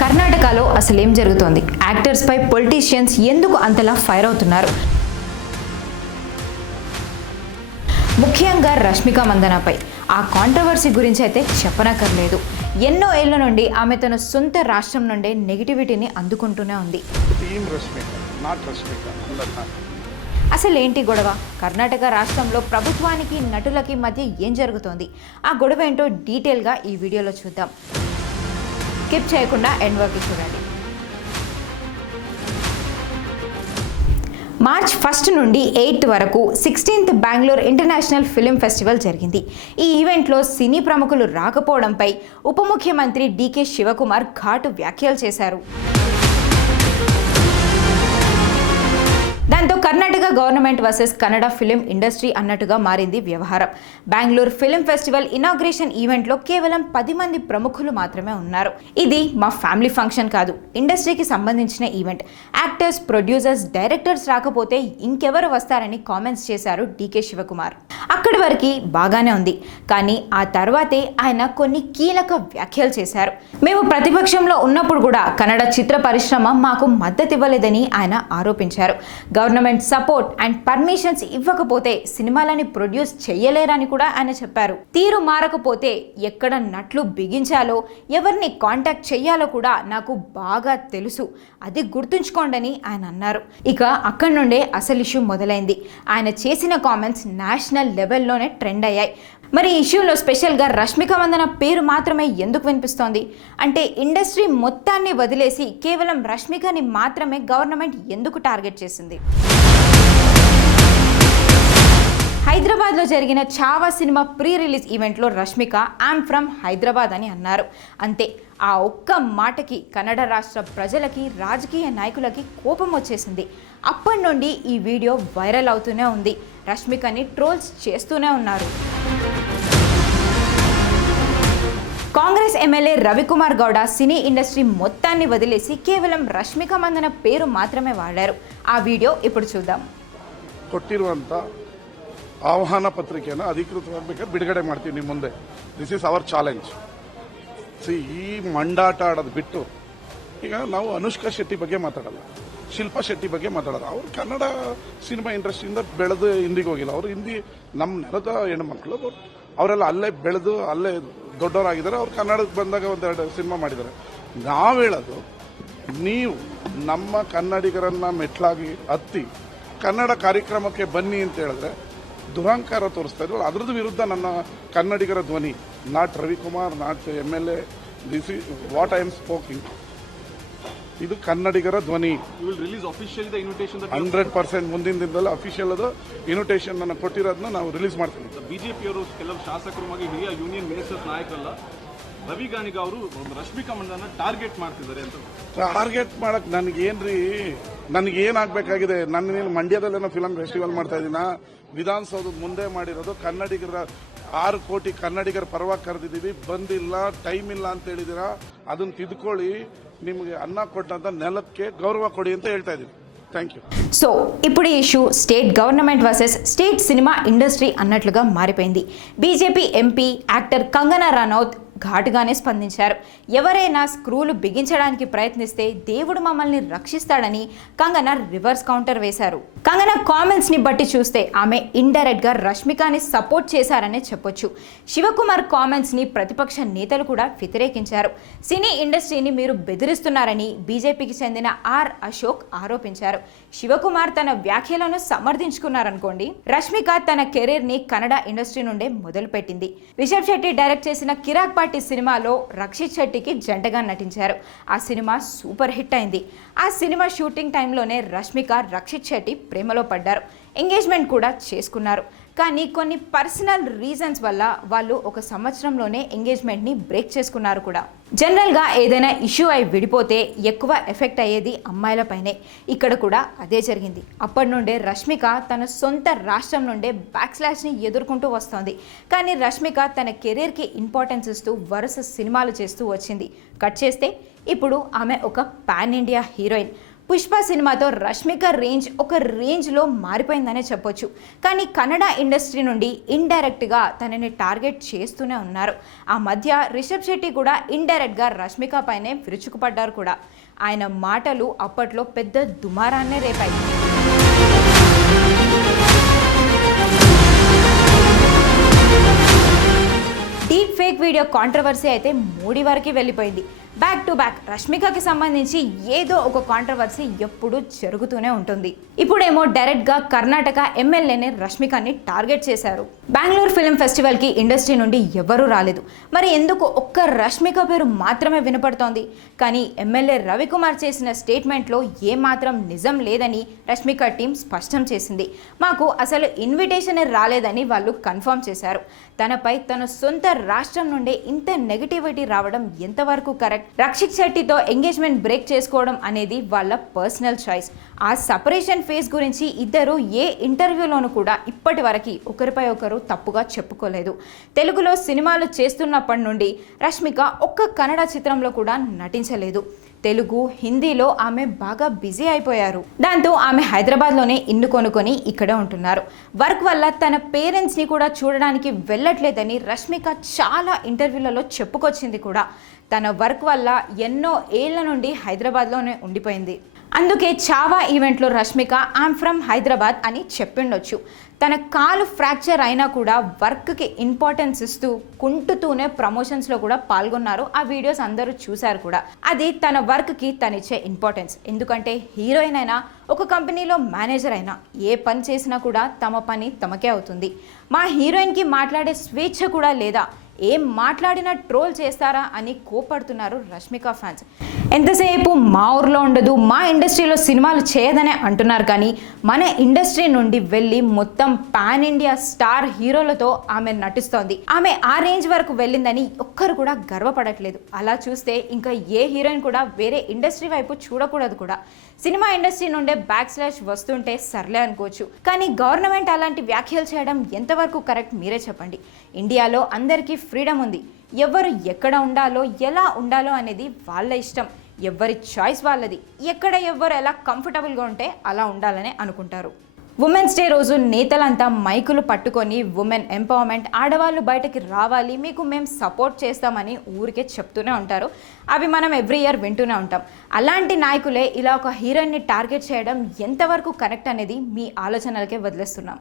కర్ణాటకలో అసలేం జరుగుతోంది? యాక్టర్స్ పై పొలిటీషియన్స్ ఎందుకు అంతలా ఫైర్ అవుతున్నారు? ముఖ్యంగా రష్మిక మందనాపై ఆ కాంట్రవర్సీ గురించి అయితే చెప్పనక్కర్లేదు. ఎన్నో ఏళ్ల నుండి ఆమె తన సొంత రాష్ట్రం నుండే నెగిటివిటీని అందుకుంటూనే ఉంది. అసలేంటి గొడవ? కర్ణాటక రాష్ట్రంలో ప్రభుత్వానికి నటులకి మధ్య ఏం జరుగుతోంది? ఆ గొడవ ఏంటో డీటెయిల్గా ఈ వీడియోలో చూద్దాం. స్కిప్ చేయకుండా ఎండ్ వరకు చూడండి. మార్చ్ 1 నుండి 8 వరకు 16th Bengaluru international film festival జరిగింది. ఈ ఈవెంట్లో సినీ ప్రముఖులు రాకపోవడంపై ఉప ముఖ్యమంత్రి డీకే శివకుమార్ ఘాటు వ్యాఖ్యలు చేశారు. దాంతో Karnataka government versus Kannada film industry అన్నట్టుగా మారింది వ్యవహారం. బెంగళూరు ఫిల్మ్ ఫెస్టివల్ ఇనాగ్రేషన్ ఈవెంట్లో కేవలం 10 మంది ప్రముఖులు మాత్రమే ఉన్నారు. ఇది మా ఫ్యామిలీ ఫంక్షన్ కాదు, ఇండస్ట్రీకి సంబంధించిన ఈవెంట్. యాక్టర్స్, ప్రొడ్యూసర్స్, డైరెక్టర్స్ రాకపోతే ఇంకెవరు వస్తారని కామెంట్స్ చేశారు డీకే శివకుమార్. అక్కడి వరకు బాగానే ఉంది, కానీ ఆ తర్వాతే ఆయన కొన్ని కీలక వ్యాఖ్యలు చేశారు. మేము ప్రతిపక్షంలో ఉన్నప్పుడు కూడా కన్నడ చిత్ర పరిశ్రమ మాకు మద్దతు ఇవ్వలేదని ఆయన ఆరోపించారు. గవర్నమెంట్ సపోర్ట్ అండ్ పర్మిషన్స్ ఇవ్వకపోతే సినిమాలని ప్రొడ్యూస్ చెయ్యలేరని కూడా ఆయన చెప్పారు. తీరు మారకపోతే ఎక్కడ నట్లు బిగించాలో, ఎవరిని కాంటాక్ట్ చెయ్యాలో కూడా నాకు బాగా తెలుసు, అది గుర్తుంచుకోండి ఆయన అన్నారు. ఇక అక్కడి నుండే అసలు ఇష్యూ మొదలైంది. ఆయన చేసిన కామెంట్స్ నేషనల్ లెవెల్లోనే ట్రెండ్ అయ్యాయి. మరి ఈ ఇష్యూలో స్పెషల్గా రష్మిక మందన పేరు మాత్రమే ఎందుకు వినిపిస్తోంది? అంటే ఇండస్ట్రీ మొత్తాన్ని వదిలేసి కేవలం రష్మికని మాత్రమే గవర్నమెంట్ ఎందుకు టార్గెట్ చేసింది? హైదరాబాద్లో జరిగిన చావా సినిమా ప్రీ రిలీజ్ ఈవెంట్లో రష్మిక ఐమ్ ఫ్రమ్ హైదరాబాద్ అని అన్నారు. అంతే, ఆ ఒక్క మాటకి కన్నడ రాష్ట్ర ప్రజలకి, రాజకీయ నాయకులకి కోపం వచ్చేసింది. అప్పటి నుండి ఈ వీడియో వైరల్ అవుతూనే ఉంది. రష్మికని ట్రోల్స్ చేస్తూనే ఉన్నారు. Congress MLA Ravikumar Gowda cine industry మొత్తాన్ని వదిలేసి కేవలం రష్మిక మందన పేరు మాత్రమే వాడారు. ఆ వీడియో ఇప్పుడు చూద్దాం. ಕೊಟ್ಟಿರುವಂತ ಆಹ್ವಾನ ಪತ್ರಿಕೆಯನ್ನು ಅಧಿಕೃತವಾಗಿ ಬಿಡುಗಡೆ ಮಾಡ್ತೀವಿ ನಿಮ್ಮ ಮುಂದೆ. This is our challenge. ಈ ಮಂಡಾಟ ಆಡೋದು ಬಿಟ್ಟು ಈಗ ನಾವು ಅನುಷ್ಕಾ ಶೆಟ್ಟಿ ಬಗ್ಗೆ ಮಾತಾಡಲ್ಲ, ಶಿಲ್ಪಾ ಶೆಟ್ಟಿ ಬಗ್ಗೆ ಮಾತಾಡೋದು. ಅವರು ಕನ್ನಡ ಸಿನಿಮಾ ಇಂಡಸ್ಟ್ರಿಯಿಂದ ಬೆಳೆದು ಹಿಂದಿಗೆ ಹೋಗಿಲ್ಲ. ಅವರು ಹಿಂದಿ ನಮ್ಮ ನೆಲದ ಹೆಣ್ಮಕ್ಳು, ಅವರೆಲ್ಲ ಅಲ್ಲೇ ಬೆಳೆದು ಅಲ್ಲೇ ದೊಡ್ಡವರಾಗಿದ್ದಾರೆ. ಅವ್ರು ಕನ್ನಡಕ್ಕೆ ಬಂದಾಗ ಒಂದೆರಡು ಸಿನಿಮಾ ಮಾಡಿದ್ದಾರೆ. ನಾವು ಹೇಳೋದು, ನೀವು ನಮ್ಮ ಕನ್ನಡಿಗರನ್ನ ಮೆಟ್ಲಾಗಿ ಹತ್ತಿ ಕನ್ನಡ ಕಾರ್ಯಕ್ರಮಕ್ಕೆ ಬನ್ನಿ ಅಂತ ಹೇಳಿದ್ರೆ ದುರಹಂಕಾರ ತೋರಿಸ್ತಾ ಇದ್ರು. ಅದರದ ವಿರುದ್ಧ ನನ್ನ ಕನ್ನಡಿಗರ ಧ್ವನಿ, not Ravikumar, not MLA, this is what I am spoking. ಇದು ಕನ್ನಡಿಗರ ಧ್ವನಿ. 100% ಮುಂದಿನ ದಿನದಲ್ಲಿ ಅಫಿಷಿಯಲ್ ಅದು ಇನ್ವಿಟೇಷನ್ ನನ್ನ ಕೊಟ್ಟಿರೋದನ್ನ ನಾವು ರಿಲೀಸ್ ಮಾಡ್ತೀವಿ. ಬಿಜೆಪಿಯವರು ಕೆಲವು ಶಾಸಕರು ಮತ್ತು ಹಿರಿಯ ಯೂನಿಯನ್ ಮಿನಿಸ್ಟರ್ ನಾಯಕರಲ್ಲ ರವಿ ಗಾಣಿಗ ಅವರು ರಶ್ಮಿಕಾ ಮಂದನ ಟಾರ್ಗೆಟ್ ಮಾಡ್ತಿದ್ದಾರೆ ಅಂತ. ಟಾರ್ಗೆಟ್ ಮಾಡಕ್ ನನಗೇನಾಗಬೇಕಾಗಿದೆ? ನಾನು ಮಂಡ್ಯದಲ್ಲೇನೋ ಫಿಲಂ ಫೆಸ್ಟಿವಲ್ ಮಾಡ್ತಾ ಇದ್ದೀನ. ವಿಧಾನಸೌಧದ ಮುಂದೆ ಮಾಡಿರೋದು ಕನ್ನಡಿಗರ 6 ಕೋಟಿ ಕನ್ನಡಿಗರ ಪರವಾಗಿ ಕರೆದಿದ್ದೀವಿ. ಬಂದಿಲ್ಲ, ಟೈಮ್ ಇಲ್ಲ ಅಂತ ಹೇಳಿದಿರಾ. ಅದನ್ನ ತಿದ್ಕೊಳ್ಳಿ, ನಿಮಗೆ ಅನ್ನ ಕೊಟ್ಟಂತ ನೆಲಕ್ಕೆ ಗೌರವ ಕೊಡಿ ಅಂತ ಹೇಳ್ತಾ ಇದ್ದೀವಿ. Thank you. సో ఇప్పుడు ఈ issue state government versus state cinema industry అన్నట్లుగా మారిపోయింది. BJP MP actor Kangana Ranaut ఘాటుగానే స్పందించారు. ఎవరైనా స్క్రూలు బిగించడానికి ప్రయత్నిస్తే దేవుడు మమ్మల్ని రక్షిస్తాడని కంగనా రివర్స్ కౌంటర్ వేశారు. కంగనా కామెంట్స్ ని బట్టి చూస్తే ఆమె ఇండైరెక్ట్ గా రష్మికని సపోర్ట్ చేశారనే చెప్పొచ్చు. శివకుమార్ కామెంట్స్ ని ప్రతిపక్ష నేతలు కూడా వ్యతిరేకించారు. సినీ ఇండస్ట్రీని మీరు బెదిరిస్తున్నారని బీజేపీకి చెందిన ఆర్ అశోక్ ఆరోపించారు. శివకుమార్ తన వ్యాఖ్యలను సమర్థించుకున్నారనుకోండి. రష్మిక తన కెరీర్ ని కన్నడ ఇండస్ట్రీ నుండే మొదలుపెట్టింది. రిషబ్ శెట్టి డైరెక్ట్ చేసిన కిరాక్ పార్టీ సినిమాలో రక్షిత్ శెట్టికి జంటగా నటించారు. ఆ సినిమా సూపర్ హిట్ అయింది. ఆ సినిమా షూటింగ్ టైంలోనే రష్మిక, రక్షిత్ శెట్టి ప్రేమలో పడ్డారు. ఎంగేజ్మెంట్ కూడా చేసుకున్నారు. కానీ కొన్ని పర్సనల్ రీజన్స్ వల్ల వాళ్ళు 1 సంవత్సరంలోనే ఎంగేజ్మెంట్ని బ్రేక్ చేసుకున్నారు కూడా. జనరల్గా ఏదైనా ఇష్యూ అయి విడిపోతే ఎక్కువ ఎఫెక్ట్ అయ్యేది అమ్మాయిలపైనే. ఇక్కడ కూడా అదే జరిగింది. అప్పటి నుండే రష్మిక తన సొంత రాష్ట్రం నుండే బ్యాక్ స్లాష్ని ఎదుర్కొంటూ వస్తోంది. కానీ రష్మిక తన కెరీర్కి ఇంపార్టెన్స్ ఇస్తూ వరుస సినిమాలు చేస్తూ వచ్చింది. కట్ చేస్తే ఇప్పుడు ఆమె ఒక పాన్ ఇండియా హీరోయిన్. పుష్ప సినిమాతో రష్మిక రేంజ్ ఒక రేంజ్లో మారిపోయిందనే చెప్పొచ్చు. కానీ కన్నడ ఇండస్ట్రీ నుండి ఇండైరెక్ట్గా తనని టార్గెట్ చేస్తూనే ఉన్నారు. ఆ మధ్య రిషబ్ శెట్టి కూడా ఇండైరెక్ట్గా రష్మిక పైనే విరుచుకుపడ్డారు కూడా. ఆయన మాటలు అప్పట్లో పెద్ద దుమారాన్నే రేపాయి. డీప్ ఫేక్ వీడియో కాంట్రవర్సీ అయితే మోడీ వరకు వెళ్ళిపోయింది. బ్యాక్ టు బ్యాక్ రష్మికకి సంబంధించి ఏదో ఒక కాంట్రవర్సీ ఎప్పుడూ జరుగుతూనే ఉంటుంది. ఇప్పుడేమో డైరెక్ట్గా కర్ణాటక ఎమ్మెల్యేని రష్మికని టార్గెట్ చేశారు. బెంగళూరు ఫిల్మ్ ఫెస్టివల్కి ఇండస్ట్రీ నుండి ఎవరూ రాలేదు. మరి ఎందుకు ఒక్క రష్మిక పేరు మాత్రమే వినపడుతోంది? కానీ ఎమ్మెల్యే రవికుమార్ చేసిన స్టేట్మెంట్లో ఏమాత్రం నిజం లేదని రష్మిక టీం స్పష్టం చేసింది. మాకు అసలు ఇన్విటేషన్ రాలేదని వాళ్ళు కన్ఫర్మ్ చేశారు. తనపై తన సొంత రాష్ట్రం నుండే ఇంత నెగిటివిటీ రావడం ఎంతవరకు కరెక్ట్? రక్షిత్ శెట్టితో ఎంగేజ్మెంట్ బ్రేక్ చేసుకోవడం అనేది వాళ్ళ పర్సనల్ చాయిస్. ఆ సపరేషన్ ఫేజ్ గురించి ఇద్దరు ఏ ఇంటర్వ్యూలోనూ కూడా ఇప్పటి వరకు ఒకరిపై ఒకరు తప్పుగా చెప్పుకోలేదు. తెలుగులో సినిమాలు చేస్తున్నప్పటి నుండి రష్మిక ఒక్క కన్నడ చిత్రంలో కూడా నటించలేదు. తెలుగు, హిందీలో ఆమె బాగా బిజీ అయిపోయారు. దాంతో ఆమె హైదరాబాద్లోనే ఇల్లు కొనుక్కొని ఇక్కడే ఉంటున్నారు. వర్క్ వల్ల తన పేరెంట్స్ని కూడా చూడడానికి వెళ్ళట్లేదని రష్మిక చాలా ఇంటర్వ్యూలలో చెప్పుకొచ్చింది కూడా. తన వర్క్ వల్ల ఎన్నో ఏళ్ల నుండి హైదరాబాద్లోనే ఉండిపోయింది. అందుకే చావా ఈవెంట్లో రష్మిక ఐమ్ ఫ్రమ్ హైదరాబాద్ అని చెప్పిండొచ్చు. తన కాలు ఫ్రాక్చర్ అయినా కూడా వర్క్కి ఇంపార్టెన్స్ ఇస్తూ కుంటుతూనే ప్రమోషన్స్లో కూడా పాల్గొన్నారు. ఆ వీడియోస్ అందరూ చూశారు కూడా. అది తన వర్క్కి తనిచ్చే ఇంపార్టెన్స్. ఎందుకంటే హీరోయిన్ అయినా, ఒక కంపెనీలో మేనేజర్ అయినా ఏ పని చేసినా కూడా తమ పని తమకే అవుతుంది. మా హీరోయిన్కి మాట్లాడే స్వేచ్ఛ కూడా లేదా, ఏం మాట్లాడినా ట్రోల్ చేస్తారా అని కోపడుతున్నారు రష్మిక ఫ్యాన్స్. ఎంతసేపు మా ఊర్లో ఉండదు, మా ఇండస్ట్రీలో సినిమాలు చేయదనే అంటున్నారు. కానీ మన ఇండస్ట్రీ నుండి వెళ్ళి మొత్తం పాన్ ఇండియా స్టార్ హీరోలతో ఆమె నటిస్తోంది. ఆమె ఆ రేంజ్ వరకు వెళ్ళిందని ఒక్కరు కూడా గర్వపడట్లేదు. అలా చూస్తే ఇంకా ఏ హీరోయిన్ కూడా వేరే ఇండస్ట్రీ వైపు చూడకూడదు కూడా. సినిమా ఇండస్ట్రీ నుండే బ్యాక్ స్లాష్ వస్తుంటే సర్లే అనుకోవచ్చు. కానీ గవర్నమెంట్ అలాంటి వ్యాఖ్యలు చేయడం ఎంతవరకు కరెక్ట్ మీరే చెప్పండి. ఇండియాలో అందరికీ ఫ్రీడమ్ ఉంది. ఎవరు ఎక్కడ ఉండాలో, ఎలా ఉండాలో అనేది వాళ్ళ ఇష్టం. ఎవరి చాయిస్ వాళ్ళది. ఎక్కడ ఎవరు ఎలా కంఫర్టబుల్గా ఉంటే అలా ఉండాలని అనుకుంటారు. ఉమెన్స్ డే రోజు నేతలంతా మైకులు పట్టుకొని ఉమెన్ ఎంపవర్మెంట్, ఆడవాళ్ళు బయటకి రావాలి, మీకు మేము సపోర్ట్ చేస్తామని ఊరికే చెప్తూనే ఉంటారు. అవి మనం ఎవ్రీ ఇయర్ వింటూనే ఉంటాం. అలాంటి నాయకులే ఇలా ఒక హీరోయిన్ని టార్గెట్ చేయడం ఎంతవరకు కరెక్ట్ అనేది మీ ఆలోచనలకే వదిలేస్తున్నాం.